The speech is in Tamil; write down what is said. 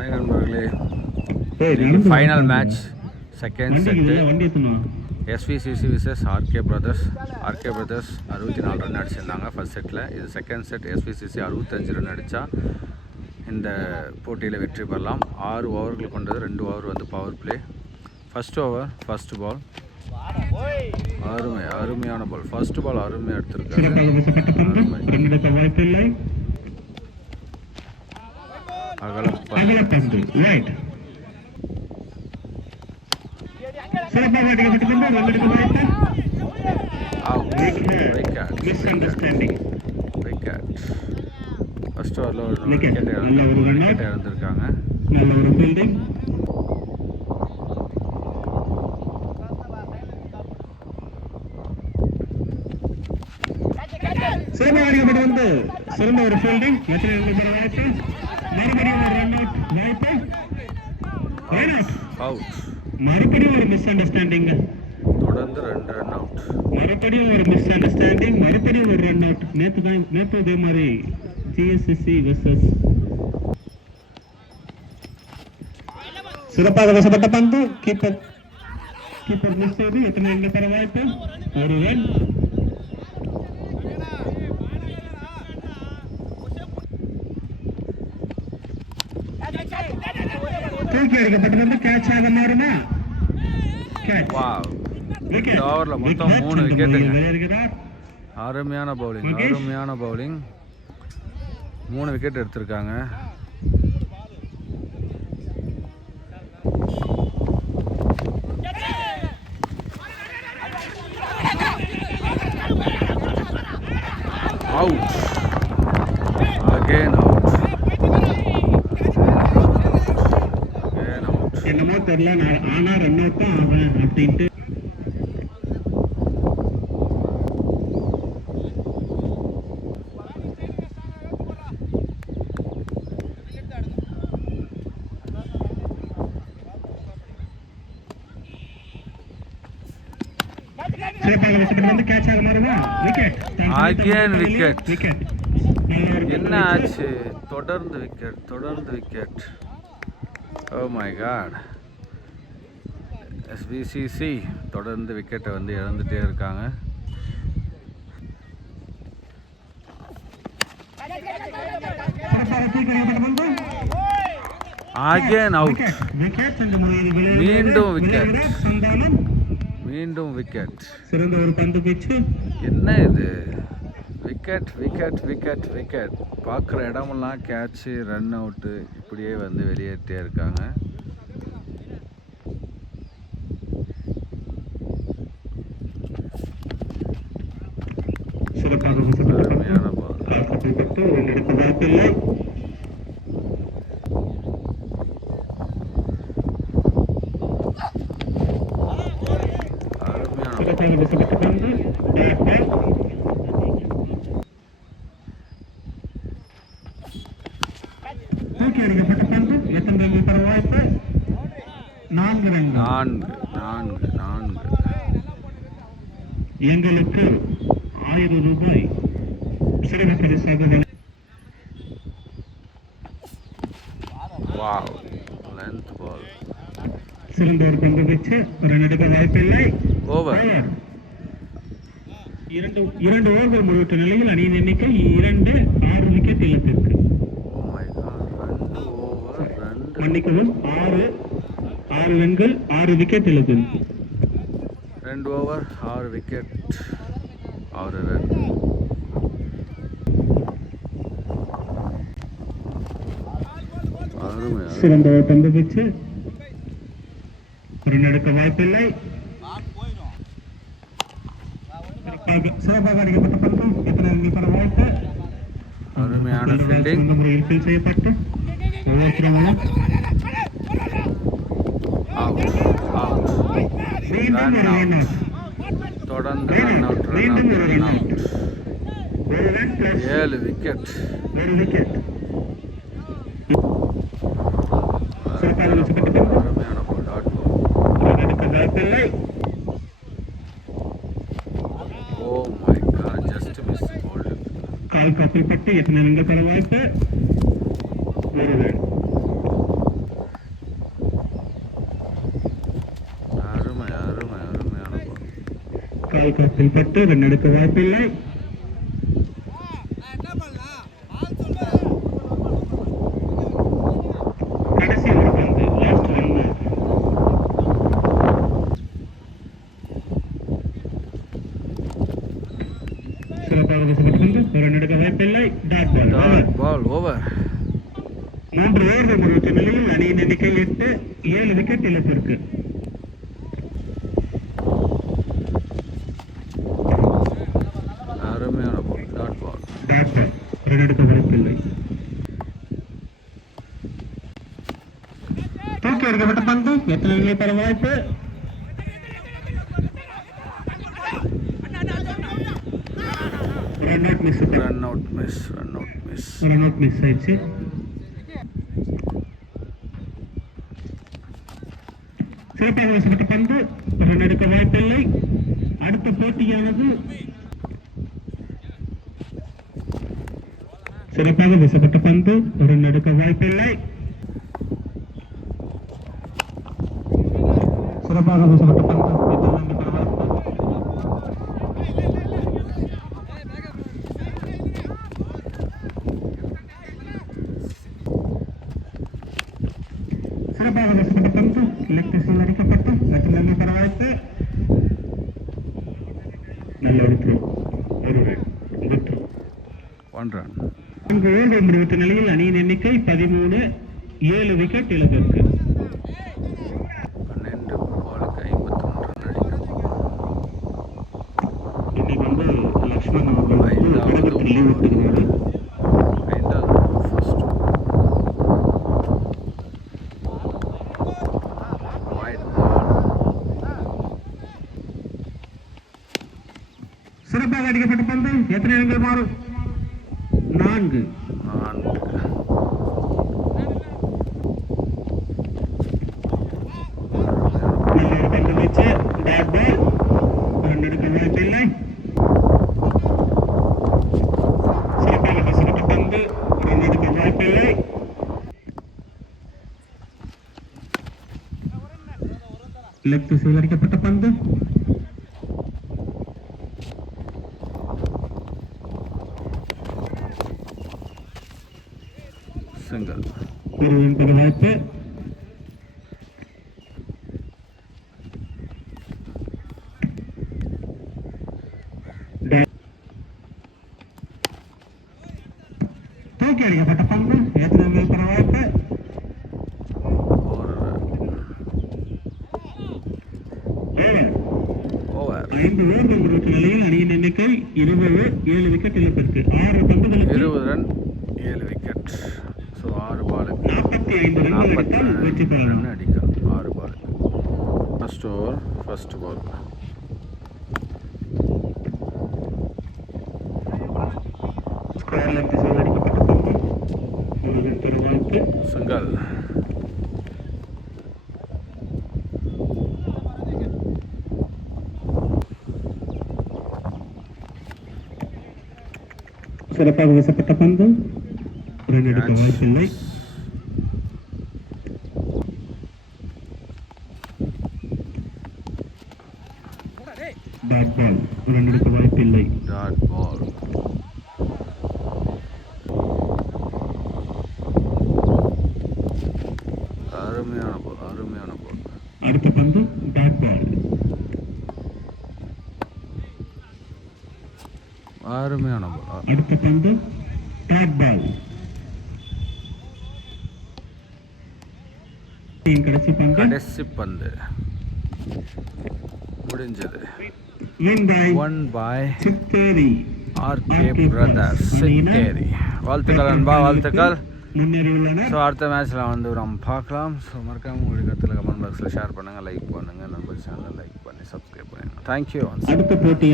ஹாய் நண்பர்களே. Final. Match second set SVCC versus RK brothers RK brothers அறுபத்தி நாலு ரன் அடிச்சிருந்தாங்க ஃபர்ஸ்ட் செட்டில் இது செகண்ட் செட் எஸ்விசிசி அறுபத்தஞ்சு ரன் அடித்தா இந்த போட்டியில் வெற்றி பெறலாம். ஆறு ஓவர்கள் கொண்டது ரெண்டு ஓவர் வந்து power play first over first ball அருமை அருமையான பால் ஃபர்ஸ்ட் பால் அருமையாக எடுத்திருக்காரு சிறப்பாக வீசப்பட்ட பந்து அருமை ரன் எடுக்க வாய்ப்பில்லை அகலப்ப அகல ரைட் சிறப்பாக அடிக்கப்பட்ட பந்து ரன் எடுக்க வாய்ப்பு. மிஸ் அண்டர்ஸ்டாண்டிங் விக்கெட் ஃபர்ஸ்ட் ஓவரில் ஒரு நல்ல ஒரு. விக்கெட் இழந்திருக்காங்க நல்ல ஒரு ஃபீல்டிங் சிறப்பாக அடிக்கப்பட்ட வந்து சிறந்த ஒரு ஃபீல்டிங் எத்தனை வாய்ப்பு? மறுபடியும் ஒரு ரன் அவுட் அவுட் மறுபடியும் ஒரு மிஸ் அண்டர்ஸ்டாண்டிங் தொடர்ந்து ரெண்டு ரன் அவுட் மறுபடியும் ஒரு மிஸ் அண்டர்ஸ்டாண்டிங் மறுபடியும் ஒரு ரன் அவுட் நேற்று தான் நேற்று இதே மாதிரி ஜிஎஸ்எஸ்சி வெர்சஸ் சிறப்பாக வசப்பட்ட பந்து. கீப்பர் கீப்பர் மிஸ் செய்து எத்தனை ரன்கள் பெற வாய்ப்பு? ஒரு ரன் தூக்கி அடிக்கப்பட்ட பந்து கேட்ச் ஆக மாறுமா இந்த ஓவரில் மொத்தம் மூணு விக்கெட்டுங்க அருமையான பவுலிங். அருமையான பவுலிங் மூணு விக்கெட் எடுத்திருக்காங்க அவுட் அகேன் அவுட் அகேன் தெரியல நான் ஆனா ரன் அவுட் தான் ஆவேன் அப்படின்ட்டு என்ன ஆச்சு? தொடர்ந்து விக்கெட் தொடர்ந்து wicket oh my god SBCC தொடர்ந்து விக்கெட்டை வந்து இழந்துகிட்டே இருக்காங்க. சிறப்பாக அகேன் அவுட் விக்கெட் விக்கெட் மீண்டும் விக்கெட் சிறந்த ஒரு பந்து பீச்சு என்ன இது? விக்கெட் விக்கெட் விக்கெட் விக்கெட் பார்க்குற இடமெல்லாம் கேட்சு ரன் அவுட்டு இப்படியே வந்து வெளியேற்றே இருக்காங்க சிறப்பாக வசப்பட்ட அருமையான பந்து பால் கால்பட்டை பட்டு ரன் எடுக்க வாய்ப்பில்லை அருமையான சிறப்பாக வசப்பட்ட பந்து பேட் பால் தூக்கி அடிக்கப்பட்ட பந்து எத்தனை ரன்கள் பெற வாய்ப்பு நான்கு நான்கு நான்கு. நான்கு எங்களுக்கு ஆயிரம் ரூபாய் சிறப்பு பரிசாக வாவ் லென்த் பால் சிறந்த ஒரு பந்து வச்சு ரன் எடுக்க வாய்ப்பில்லை. ஓவர். இரண்டு இரண்டு ஓவர்கள் முடிவிட்ட நிலையில் அணியின் எண்ணிக்கை இரண்டு ஆறு விக்கெட் இழப்பிற்கு ஓ மை காட் ரெண்டு ஓவர் ரெண்டு மன்னிக்கவும் ஆறு ஆறு ரன்கள் ஆறு விக்கெட் இழப்பிற்கு ரெண்டு ஓவர் ஆறு விக்கெட் ஆறு ரன் அருமை அருமை. சிறந்த பந்து வச்சு. ரன் எடுக்க வாய்ப்பில்லை. சிறப்பாக- அடிக்கப்பட்ட பந்து எத்தனை வாய்ப்பு? அருமையான ஃபீல்டிங் முறையில் செய்யப்பட்டு தொடர்ந்து ரன் அவுட் ரன் அவுட் ஏழு விக்கெட் ஒரு விக்கெட் பிள்ளை கால் கப்பல்பட்டு எட்டு நிமிடங்கள் வாய்ப்பு ஒருவர் கால் கப்பல்பட்டு வெண்ணெடுக்க வாய்ப்பில்லை சிறப்பாக வீசப்பட்ட பந்து ரன் எடுக்க வாய்ப்பில்லை dot ball dot ball over மூன்று ஓவர்கள் முடிவுற்ற நிலையில் அணியின் எண்ணிக்கை எட்டு ஏழு விக்கெட் இழப்பிற்கு அருமையான ball dot ball dot ball run எடுக்க வாய்ப்பில்லை தூக்கி எடுக்கப்பட்ட பந்து எத்தனை நிலை பெற வாய்ப்பு? Run out miss run out miss run out miss run out miss ஆயிடுச்சு சிறப்பாக வீசப்பட்ட பந்து ரன் எடுக்க வாய்ப்பில்லை அடுத்த போட்டியானது சிறப்பாக வீசப்பட்ட பந்து ரன் எடுக்க வாய்ப்பில்லை. சிறப்பாக வீசப்பட்ட பந்து எத்தனை ரன் பெற வாய்ப்பு சிறப்பாக வீசப்பட்ட பந்து லெக் திசையில் அடிக்கப்பட்டு எத்தனை ரன் பெற வாய்ப்பு நல்ல ஒரு த்ரோ ஒரு run good throw one run நான்கு ஓவர்கள் முடிவுற்ற நிலையில் அணியின் எண்ணிக்கை பதிமூணு ஏழு விக்கெட் இழப்பிற்கு பன்னெண்டு பாலுக்கு ஐம்பத்தொன்று ரன் அடிக்கும் இன்னைக்கு வந்து லக்ஷ்மண் அவர்கள் வந்து ஐந்தாவது விடுபட்டு லீவ் விட்டுருக்காரு ஐந்தாவது ஃபர்ஸ்ட் ஒயிட் பால் சிறப்பாக அடிக்கப்பட்ட பந்து எத்தனை ரன்கள் மாறும் நான்கு நான்கு நல்ல ஒரு பந்து வீச்சு டாட் பால் ரன் எடுக்க வாய்ப்பில்லை சிறப்பாக வீசப்பட்ட பந்து ரன் எடுக்க வாய்ப்பில்லை லெக் திசையில் அடிக்கப்பட்ட பந்து என்பது வாய்ப்பு ட- தூக்கி அடிக்கப்பட்ட பந்து எத்தனை ரன்கள் பெற வாய்ப்பு ஒரு ரன் ஓவர் ஓவர் ஐந்து ஓவர்கள் முடிவுற்ற நிலையில் அணியின் எண்ணிக்கை இருபது ஏழு விக்கெட் இழப்பிற்கு. ஆறு பந்துகளுக்கு இருபது ரன் ஏழு விக்கெட் ஸோ ஆறு பாலுக்கு நாற்பத்தி ஐந்து நாற்பத்தி அடித்தால் வெற்றி பெறலாம். ரன் அடிக்கணும் ஆறு பாலுக்கு first over first ball square leg திசையில் அடிக்கப்பட்ட பந்து ஒரு ரன் பெற வாய்ப்பு சிங்கிள் சிறப்பாக வீசப்பட்ட பந்து. ரன் எடுக்க வாய்ப்பில்லை டாட் பால் ரன் எடுக்க வாய்ப்பில்லை டாட் பால் அருமையான பால் அருமையான பால் அடுத்த பந்து டாட் பால் அருமையான பால் அடுத்த பந்து டாட் பால் கடைசி பந்து. கடைசி பந்து. முடிஞ்சது. Won by Chitheri. RK brothers Chitheri. வாழ்த்துக்கள் அன்பா வாழ்த்துக்கள். ஸோ அடுத்த மேட்ச்சில் வந்து நம்ம பார்க்கலாம். ஸோ மறக்காம உங்களுடைய கருத்தில் கமெண்ட் பாக்ஸில் ஷேர் பண்ணுங்கள் லைக் பண்ணுங்கள் நம்ம சேனலை லைக் பண்ணி சப்ஸ்கிரைப் பண்ணுங்கள் தேங்க்யூ அடுத்த போட்டி